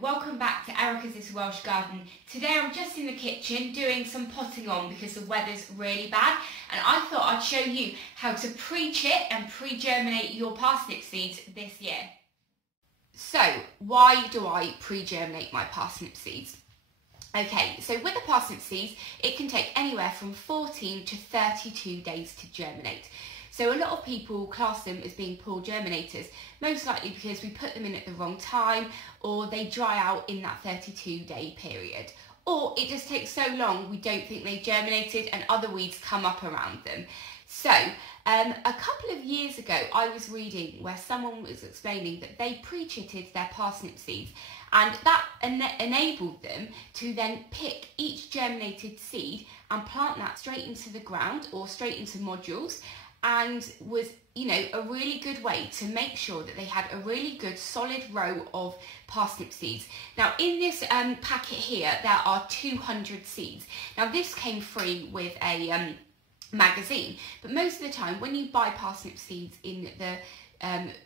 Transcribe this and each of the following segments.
Welcome back to Erica's Little Welsh Garden. Today I'm just in the kitchen doing some potting on because the weather's really bad, and I thought I'd show you how to pre-chit and pre-germinate your parsnip seeds this year. So why do I pre-germinate my parsnip seeds? Okay, so with the parsnip seeds, it can take anywhere from 14 to 32 days to germinate. So a lot of people class them as being poor germinators, most likely because we put them in at the wrong time, or they dry out in that 32-day period. Or it just takes so long we don't think they germinated and other weeds come up around them. So a couple of years ago I was reading where someone was explaining that they pre-chitted their parsnip seeds, and that enabled them to then pick each germinated seed and plant that straight into the ground or straight into modules, and was, you know, a really good way to make sure that they had a really good solid row of parsnip seeds. Now in this packet here there are 200 seeds. Now this came free with a magazine, but most of the time when you buy parsnip seeds in the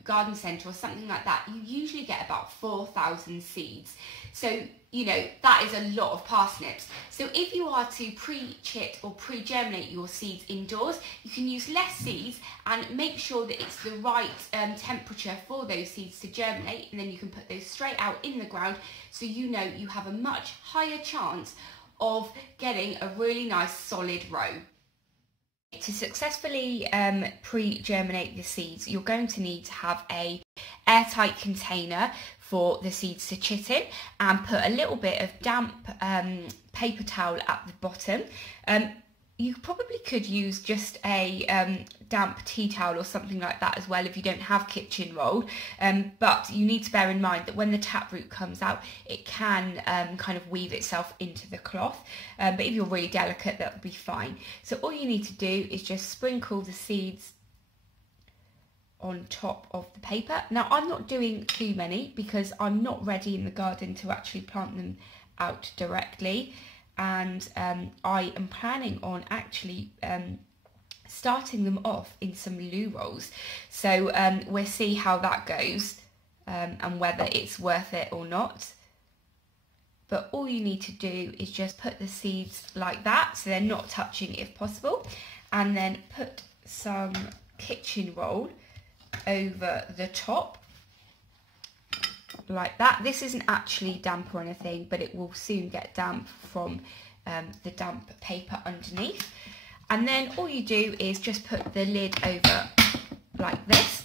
garden centre or something like that, you usually get about 4,000 seeds. So, you know, that is a lot of parsnips. So if you are to pre-chit or pre-germinate your seeds indoors, you can use less seeds and make sure that it's the right temperature for those seeds to germinate, and then you can put those straight out in the ground, so you know you have a much higher chance of getting a really nice solid row. To successfully pre-germinate the seeds, you're going to need to have a airtight container for the seeds to chit in, and put a little bit of damp paper towel at the bottom. You probably could use just a damp tea towel or something like that as well if you don't have kitchen roll, but you need to bear in mind that when the taproot comes out, it can kind of weave itself into the cloth, but if you're really delicate, that would be fine. So all you need to do is just sprinkle the seeds on top of the paper. Now I'm not doing too many because I'm not ready in the garden to actually plant them out directly, and I am planning on actually starting them off in some loo rolls. So we'll see how that goes and whether it's worth it or not. But all you need to do is just put the seeds like that, so they're not touching if possible, and then put some kitchen roll over the top like that. This isn't actually damp or anything, but it will soon get damp from the damp paper underneath. And then all you do is just put the lid over like this.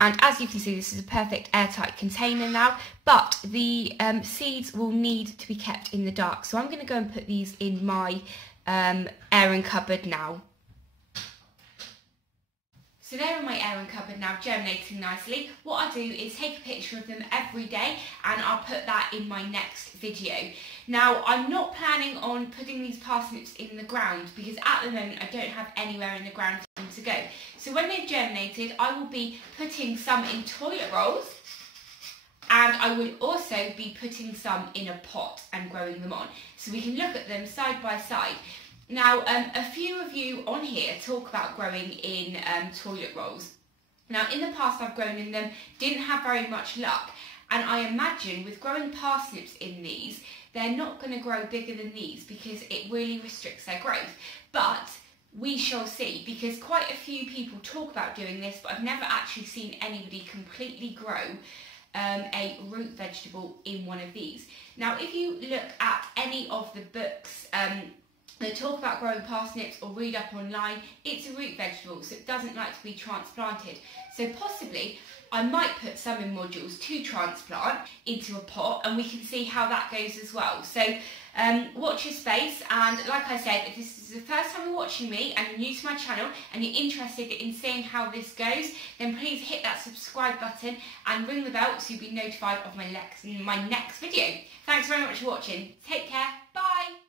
And as you can see, this is a perfect airtight container now, but the seeds will need to be kept in the dark. So I'm going to go and put these in my airing cupboard now. So they're in my airing cupboard now, germinating nicely. What I do is take a picture of them every day, and I'll put that in my next video. Now I'm not planning on putting these parsnips in the ground because at the moment I don't have anywhere in the ground for them to go. So when they've germinated, I will be putting some in toilet rolls, and I will also be putting some in a pot and growing them on, so we can look at them side by side. Now, a few of you on here talk about growing in toilet rolls. Now, in the past I've grown in them, didn't have very much luck, and I imagine with growing parsnips in these, they're not going to grow bigger than these because it really restricts their growth. But we shall see, because quite a few people talk about doing this, but I've never actually seen anybody completely grow a root vegetable in one of these. Now, if you look at any of the books they talk about growing parsnips or read up online, it's a root vegetable, so it doesn't like to be transplanted. So possibly I might put some in modules to transplant into a pot, and we can see how that goes as well. So watch your space, and like I said, if this is the first time you're watching me and you're new to my channel and you're interested in seeing how this goes, then please hit that subscribe button and ring the bell so you'll be notified of my next video. Thanks very much for watching. Take care. Bye.